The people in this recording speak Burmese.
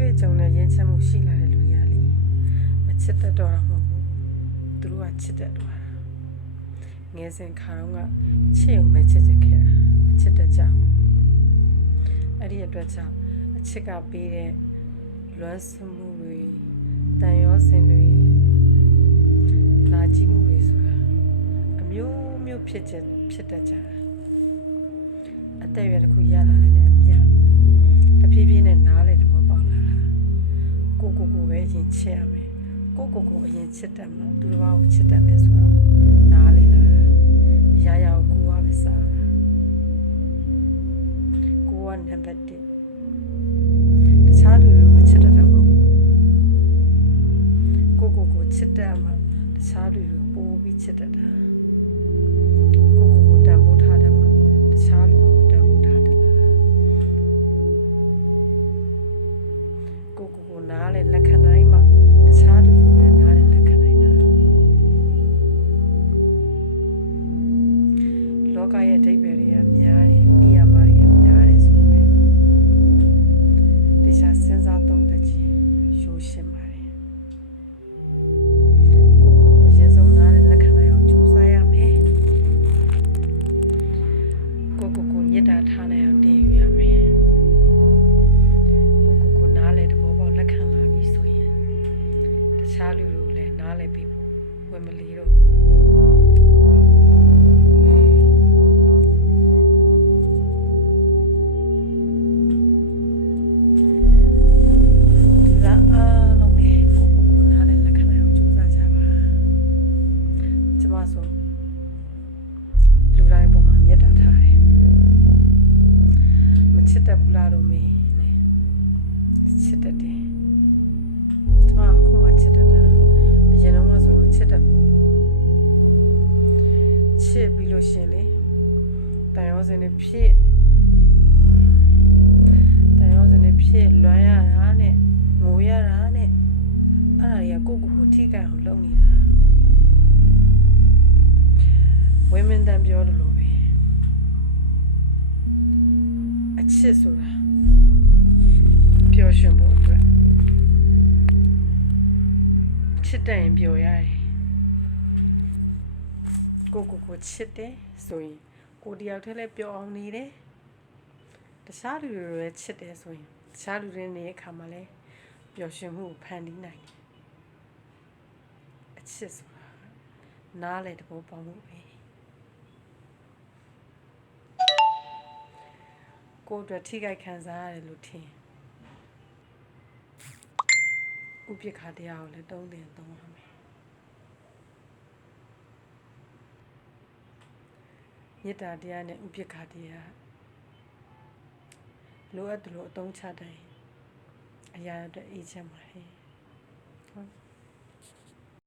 တွေ့ကြုံတဲ့ရင်းချမ်းမှုရှိလာတဲ့လူတွေကလေမချစ်တတ်တော့တာမဟုတ်ဘူးသူတို့ကချစ်တတ်တော့ငယ်စဉ်ခါတော့ကချစ်ုံပဲချစ်ခဲ့တာချစ်တတ်ကြဘူးအဲ့ဒီအတွက်ကြောင့်အချစ်ကပေးတဲ့လွမ်းဆွမှုတွေတန်ရောစင်တွေနာကြည့်မှုတွေဆိုတာအမျိုးမျိုးဖြစ်တတ်ကြတာအသက်အရွယ်တစ်ခုရလာတယ်အမြတ်တဖြည်းဖြည်းနဲ့နားလေတဘောပေါက်လာတာကိုပဲအရင်ချစ်ရမယ်ကိုအရင်ချစ်တတ်မှာသူတစ်ပါးကိုချစ်တတ်မယ်ဆိုတော့နားလေလာတာရရကိုကပဲစားတာကိုကနံပါတ်1တခြားလူတွေကိုမချစ်တတ်တာမဟုတ်ဘူးကိုချစ်တတ်မှာတခြားလူတွေပိုပြီးချစ်တတ်တာကိုတန်ဖိုးထားတယ်မှာတခြားလူကိုတန်ဖိုးထားတယ်ကိုနားလေလက်ခံနိုင်မှာတခြားလူတွေလည်းနားလေလက်ခံနိုင်တာလောကရဲ့အဓိပ္ပာယ်တွေကများတယ်နေရာမှာတွေကများတယ်ဆိုပဲတခြားစဉ်းစားသုံးသပ်ကြည့်ရိုးရှင်းပါတယ်ကိုရင်ဆုံးနားလေလက်ခံနိုင်အောင်ကြိုးစားရမယ်ကိုမေတ္တာထားနိုင်အောင်တင်ယူရမယ်ကိုနားလေတဘောပေါက်လက်ခံလာပြီဆိုရင်တခြားလူတွေကိုလည်းနားလေပေးဖို့ဝင်မလီတော့ချစ်တတ်ဘူးလားတော့မင်းချစ်တတ်တယ်ကျမအခုမှချစ်တတ်တာအရင်တော့မှဆိုရင်မချစ်တတ်ဘူးချစ်ပြီးလို့ရှင်လေတန်ရောစင်တွေဖြစ်လွမ်းရတာနဲ့ငိုရတာနဲ့အဲ့ဒါတွေကကိုထိကန်အောင်လုပ်နေတာဝင်းမင်းတန်ပြောလို့ပဲချစ်ဆိုတာပျော်ရွှင်ဖို့အတွက်ချစ်တဲ့ရင်ပျော်ရတယ်ကိုချစ်တယ်ဆိုရင်ကိုတယောက်တည်းလည်းပျော်အောင်နေတယ်တခြားလူတွေလည်းချစ်တယ်ဆိုရင်တခြားလူတွေနေတဲ့အခါမှာလည်းပျော်ရွှင်မှုကိုဖန်တီးနိုင်တယ်အချစ်ဆိုတာနားလေတဘောပေါက်မှုပဲကိုအတွက်ထိခိုက်ခံစားရတယ်လို့ထင်ဥပိ္ပခာတရားကိုလည်းသုံးရမယ်မေတ္တာတရားနဲ့ဥပိ္ပခာတရားလိုအပ်တယ်လို့အသုံးချတိုင်းအရာအတွက်အေးချမ်းပါတယ်